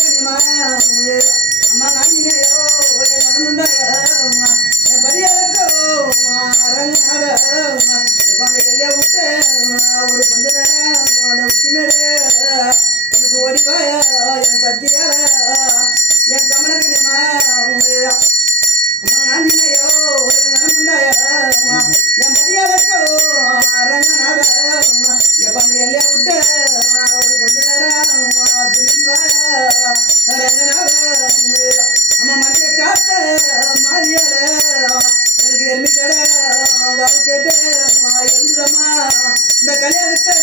கனிமா அம்மா காஞ்சினையோ என் நடந்தாய என் படியாளக்கோ அரங்கநாத அந்த எல்லையை விட்டு ஒரு கொஞ்ச நேரம் அந்த உச்சி மேடு எனக்கு ஓடிவாய என் சத்தியால என் கமல கனிமா அம்மா காஞ்சினையோ என் நடந்தாய என் படியாளக்கோ அரங்கநாத எப்ப அந்த எல்லையை விட்டு ஒரு கொஞ்ச நேரம் திரும்பி வாயா ரங்கநாத அம்மா மதிய காத்த மாறியால எனக்கு எண்ணி கடை கேட்டு எழுந்துடமா இந்த கல்யாணத்தை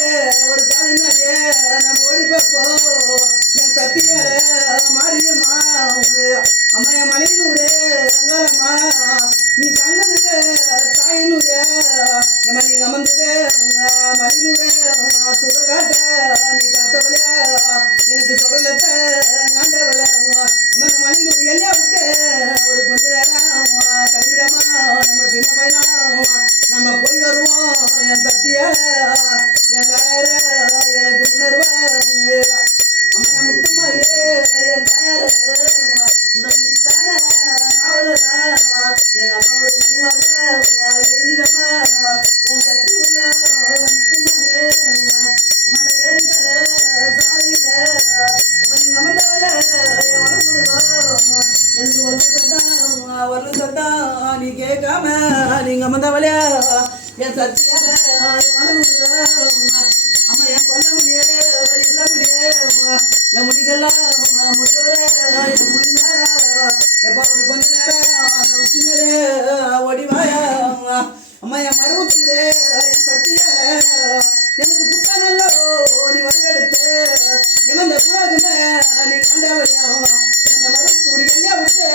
ஒரு காலனாடியே நம்ம ஓடி பார்ப்போம் என் சத்தியால மாறியம்மா அம்மா என் மலையனூரே அங்காளம்மா நீ தங்கனது தாயினூரே ஏமா நீங்க அமர்ந்தது மலையனூரே சுட காட்ட நீ காத்தவளையா எனக்கு சுடலத்தை காண்டவள இந்த மலையனூர் எல்லையா விட்டு ஒரு கொஞ்ச நேரம் கிளம்பிடாமா நம்ம சின்ன பையனா நம்ம போய் வருவோம் என் சத்தியால என் தாயார எனக்கு முன்னர்வா அம்மா என் முத்துமாரியே என் தாயார இந்த முத்தான நாவலதான் எங்க அம்மா ஒரு முன்வாக எழுதிடமா என் சக்தி உள்ள என் முத்துமாரியே அம்மா நான் ஏறிக்கிற சாலையில நீங்க அமர்ந்தவள என் வளர்ந்துடுவோம் எனக்கு ஒரு சத்தம் நீ கேட்காம நீங்க அமர்ந்தவள என் சத்தியால வளர்ந்துடுவோம் அம்மா என் கொல்ல முடியே இல்ல முடியே என் முடிக்கெல்லாம் முத்தவர என் முடினாரா எப்ப ஒரு கொஞ்ச நேரம் அந்த உச்சி மேலே ஓடிவாயா அம்மா என் மருவத்தூரே என் சத்தியால எனக்கு புத்த நல்லோ நீ வருகெடுத்து எமந்த புறாகுமே நீ காண்டவரையா அந்த மருவத்தூர் எல்லையா விட்டு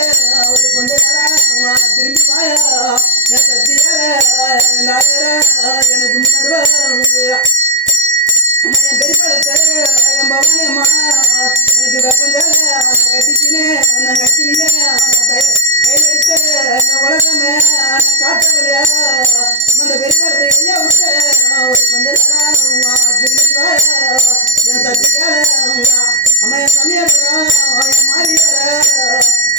ஒரு கொஞ்ச நேரம் திரும்பி வாயா என் சத்தியால என் தாயார எனக்கு முன்னர்வா அம்மா என் பெரியப்பாளத்தை என் பவனேம்மா எனக்கு வெப்பஞ்சால அந்த கட்டிக்கினே அந்த கட்டினியே கையில் எடுத்து அந்த உலகமே நான் காத்தவளையா அந்த பெரியப்பாளத்தை எல்லையா விட்டு ஒரு கொஞ்ச நேரம் திரும்பி வாயா என் சத்தியால அம்மா என் சமயபுரம் என் மாரியால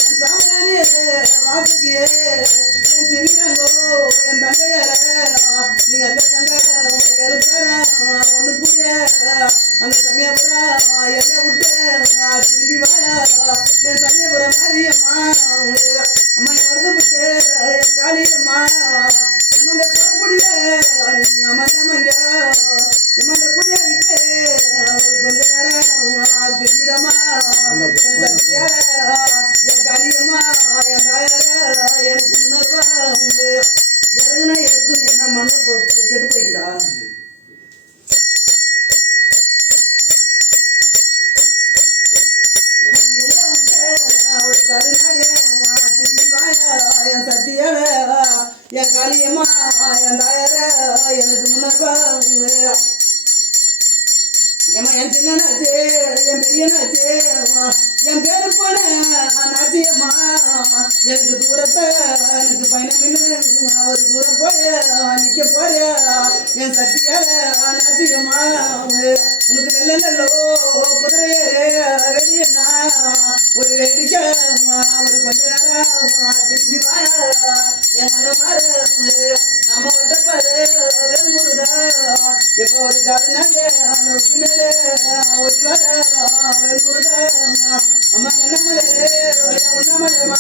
என் சாமராணி வாசுகியே என் சிறிரங்கோ என் தங்கையார நீங்க அந்த தங்க எழுத்தார ஒண்ணு கூடிய அந்த சமயபுரம் எல்லைய விட்டு திரும்பி வாயா என் சமயபுரம் மாரியம்மா அம்மா என் வருதப்பட்டு என் காளியம்மா இந்த புறக்குடிய நீங்க அமர்ந்தாமங்க இந்த குடிய விட்டு ஒரு கொஞ்ச நேரம் திரும்பிடமா என் சத்தியார என் காளியம்மா என் தாயார எனக்கு உணர்வா இறங்குனா எடுத்து என்ன மண்ண கெட்டு போய்க்குதா ஒரு கருநாடே திரும்பி வாயா என் சத்தியால என் காளியம்மா என் தாயார எனக்கு முன்னர்வா ஏமா என் சின்னனாச்சு என் பெரியனாச்சு என் பேரு போன நாச்சியம்மா எனக்கு தூரத்தை எனக்கு பயணம் ஒரு தூரம் போய நிக்க போறியா என் சத்தியால நாச்சியம்மா உனக்கு வெள்ள நல்லோ குதிரையரே வெடியண்ணா ஒரு வேடிக்கை ஒரு கொஞ்ச நேரம் திரும்பி வாயா என் அண்ணமாரு நம்ம வட்டப்பாரு வேல்முருகா எப்ப ஒரு காலனாங்க அந்த உச்சி மேலே ஒடிவாட வேல்முருகா அம்மா கண்ணமலே என் உண்ணாமலையம்மா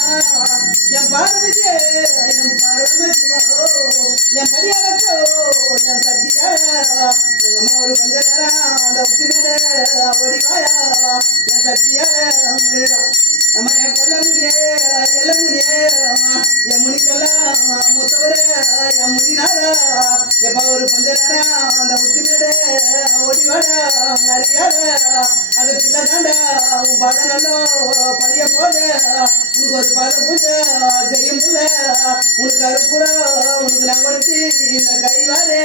என் பார்வதியே என் பரமசிவா என் படியாளக்கோ என் சத்தியார எங்க அம்மா ஒரு கொஞ்ச நேரம் அந்த உச்சி மேலே ஒடிவாயா என் சத்தியார அம்மா என் கொல்ல முடியே எல்ல முடியே என் முடிக்கெல்லாம் முத்தவர என் முடினாரா எப்ப ஒரு கொஞ்ச நேரம் அந்த உச்சி மேடு ஓடிவாட அறியாத அது பிள்ளை தாண்டா உன் பாத நல்லோ படிய போத உனக்கு ஒரு பாத பூஜை செய்யும் புள்ள உனக்கு அறுப்புற உனக்கு நான் கொடுத்து இந்த கைவாரு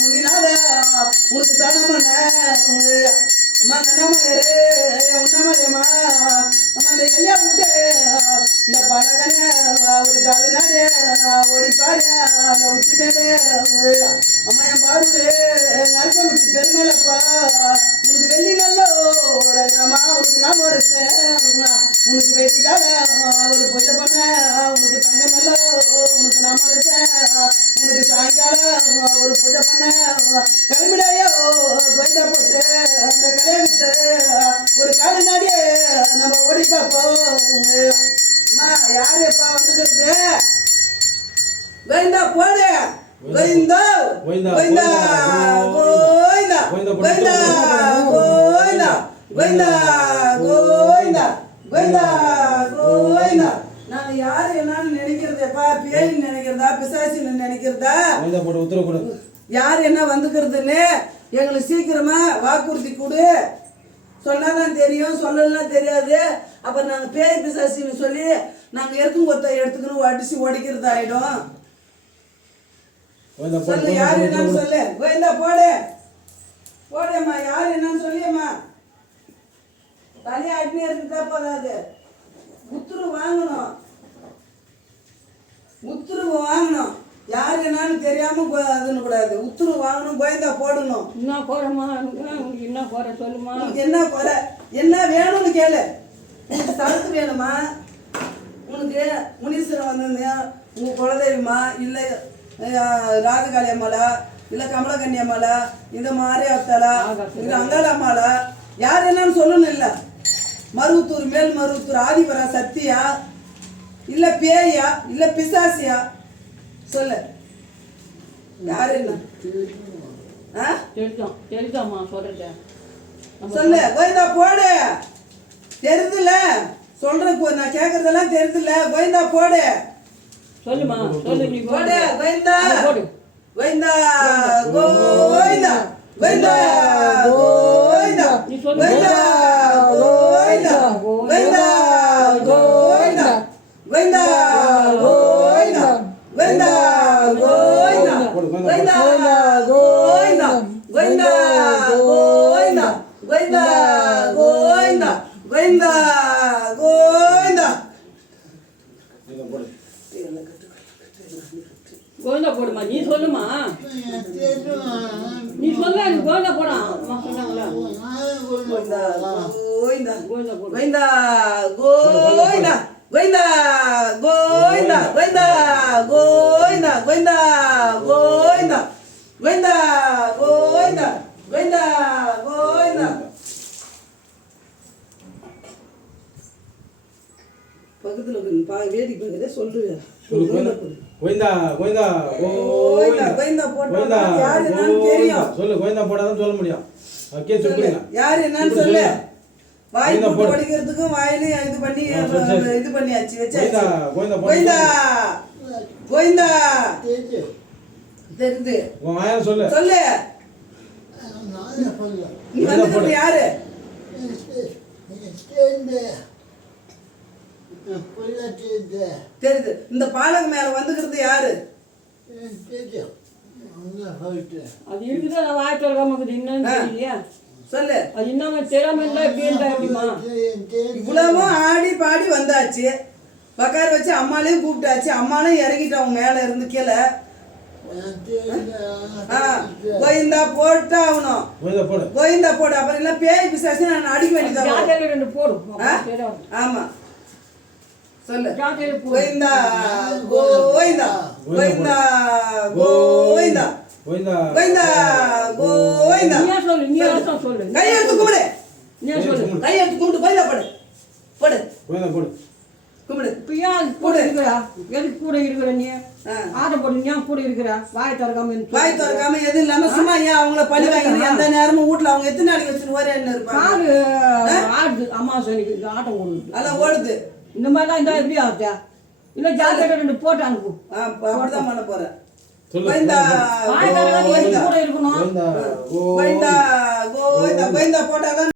முடினாத உனக்கு தடம் பண்ண அம்மா கண்ணாமலே உண்ணாமலையம்மா அம்மா அந்த எல்லையா விட்டு இந்த பழகன ஒரு காலநாடு ஓடிப்பாரு அந்த உச்சி மேடு அம்மா என் பாரு அரசமுட்டி பெருமளப்பா உனக்கு வெள்ளி நல்லோ அம்மா உனக்கு நாம ஒருத்தன் உனக்கு வெட்டிக்கால ஒரு பூஜை பண்ண உனக்கு தங்க நல்ல உனக்கு நான் மறைச்சேன் உனக்கு சாயங்காலம் ஒரு பூஜை பண்ண கிளம்பிடாயோ கோயிந்தா போட்டு அந்த கலையை விட்டு ஒரு காடு நாடியே நம்ம ஓடி பார்ப்போம் அம்மா யாரு எப்பா வந்துக்கிறது கோயிந்தா போடு கோயிந்தா கோயிந்தா கோயிந்தா கோயிந்தா கோயிந்தா கோயிந்தா கோயிந்தா கோயிந்தா கோயிந்தா கோயிந்தா நான் யாரு என்னன்னு நினைக்கிறதேப்பா பேயின்னு நினைக்கிறதா பிசாசின்னு நினைக்கிறதா யார் என்ன வந்துக்கிறதுன்னு எங்களுக்கு சீக்கிரமா வாக்குறுதி கொடு சொன்னாதான் தெரியும் சொல்லலாம் தெரியாது அப்புறம் நாங்கள் பேய் பிசாசின்னு சொல்லி நாங்கள் எருக்கும் கொத்த எடுத்துக்கணும் அடிச்சு உடைக்கிறதாயிடும் சொல்லு யார் என்னன்னு சொல்லு கோயிந்தா போடு போடேம்மா யார் என்னன்னு சொல்லியம்மா தலையாட்டினே இருக்குதா போதாது உத்தரவு வாங்கணும் உத்தரவு வாங்கணும் யார் என்னன்னு தெரியாம அதுன்னு கூடாது உத்தரவு வாங்கணும் கோயந்தா போடணும் என்ன குறைமா என்ன குறை சொல்லுமா என்ன குறை என்ன வேணும்னு கேளு உனக்கு சரத்து வேணுமா உனக்கு முனீஸ்வரன் வந்திருந்தியா உங்க குலதெய்வமா இல்லை ராஜகாளி அம்மாளா இல்லை கமலகன்னி அம்மாளா இந்த மாதிரி அத்தாளா இது அங்காள அம்மாளா யார் என்னன்னு சொல்லணும் இல்லை மருவத்தூர் மேல் மருவத்தூர் ஆதிபரா சத்தியா இல்லை பேயா இல்லை பிசாசியா சொல்லு யார் என்ன தெரியுதாம்மா சொல்றேன் சொல்லு கோயிந்தா போடு தெரியுதுல சொல்ற நான் கேட்கறதெல்லாம் தெரியுதுல கோயிந்தா போடு சொல்லுமா சொல்லு நீ போடு கோயிந்தா போடு கோயிந்தா கோயிந்தா கோயிந்தா கோயிந்தா நீ சொல்லு கோயிந்தா கோயிந்தா கோயிந்தா கோயிந்தா கோயிந்தா கோயிந்தா கோயிந்தா கோயிந்தா கோயிந்தா கோயிந்தா கோயிந்தா கோயிந்தா கோயிந்தா கோயிந்தா கோயிந்தா கோயிந்தா கோவிந்தா போடுமா நீ சொல்லுமா நீ சொல்ல நீ கோவிந்தா போடா அம்மா சொன்னாங்களா கோயிந்தா கோயிந்தா கோவிந்தா போடு கோயிந்தா கோயிந்தா கோயிந்தா கோயிந்தா கோயிந்தா கோயிந்தா கோயிந்தா கோயிந்தா கோயிந்தா கோயிந்தா கோயிந்தா கோயிந்தா பக்கத்துல வேடிக்கை பார்க்கறதே சொல்லுவேன் கோயிந்தா கோயிந்தா கோயிந்தா போட்டா யார் என்னன்னு தெரியும் சொல்லு கோயிந்தா போடாதான் சொல்ல முடியும் ஓகே சொல்லுங்க யார் என்னன்னு சொல்லு வாய் போட்டு படிக்கிறதுக்கும் வாயில இது பண்ணியாச்சு வச்சாச்சு கோயிந்தா கோயிந்தா தெரியுது உன் வாயால சொல்லு சொல்லு நீ வந்துக்கிறது யாரு தெரியுது இந்த பாலகம் மேல வந்துக்கிறது யாரு அது இருக்குதா நான் வாய் திறக்காம இருக்குது என்னன்னு தெரியலையா சொல்லு அது இன்னும் தெரியாம இருந்தா எப்படி இருந்தா எப்படிமா இவ்வளவும் ஆடி பாடி வந்தாச்சு உட்கார வச்சு அம்மாலையும் கூப்பிட்டாச்சு அம்மாலும் இறங்கிட்டு அவங்க மேல இருந்து கீழே கோயிந்தா போட்டு ஆகணும் கோயிந்தா போடு அப்புறம் இல்ல பேய் பிசாசு நான் அடிக்க வேண்டியதான் ரெண்டு போடும் ஆமா சொல்லு கோயிந்தா கோயிந்தா கோயிந்தா கோயிந்தா கோயிந்தா கோயிந்தா கோயிந்தா நீ சொல்லு நீ அர்த்தம் சொல்லு கையெழுத்து கும்பிடு நீ சொல்லு கையெழுத்து கும்பிட்டு கோயிந்தா போடு போடு கோயிந்தா போடு கும்பிடு இப்போ ஏன் கூட இருக்கிறா எதுக்கு கூட இருக்கிற நீ ஆட்டம் போட்டு நீ கூட இருக்கிறா வாய் திறக்காம வாய் திறக்காம எதுவும் இல்லாம சும்மா ஏன் அவங்கள பழி வாங்கி எந்த நேரமும் வீட்டுல அவங்க எத்தனை நாளைக்கு வச்சுட்டு வரேன்னு இருப்பாங்க காலு ஆடுது அம்மா சொன்னிக்கு இந்த ஆட்டம் ஓடுது அதெல்லாம் ஓடுது இந்த மாதிரிலாம் இருந்தால் எப்படி ஆகுதா இல்லை ஜாக்கிரதை ரெண்டு போட்டு அனுப்பு அப்படிதான் பண்ண போறேன் கோயிந்தா வாய் திறக்காம கூட இருக்கணும் கோயிந்தா கோயிந்தா கோயிந்தா கோயிந்தா போட்டாதான்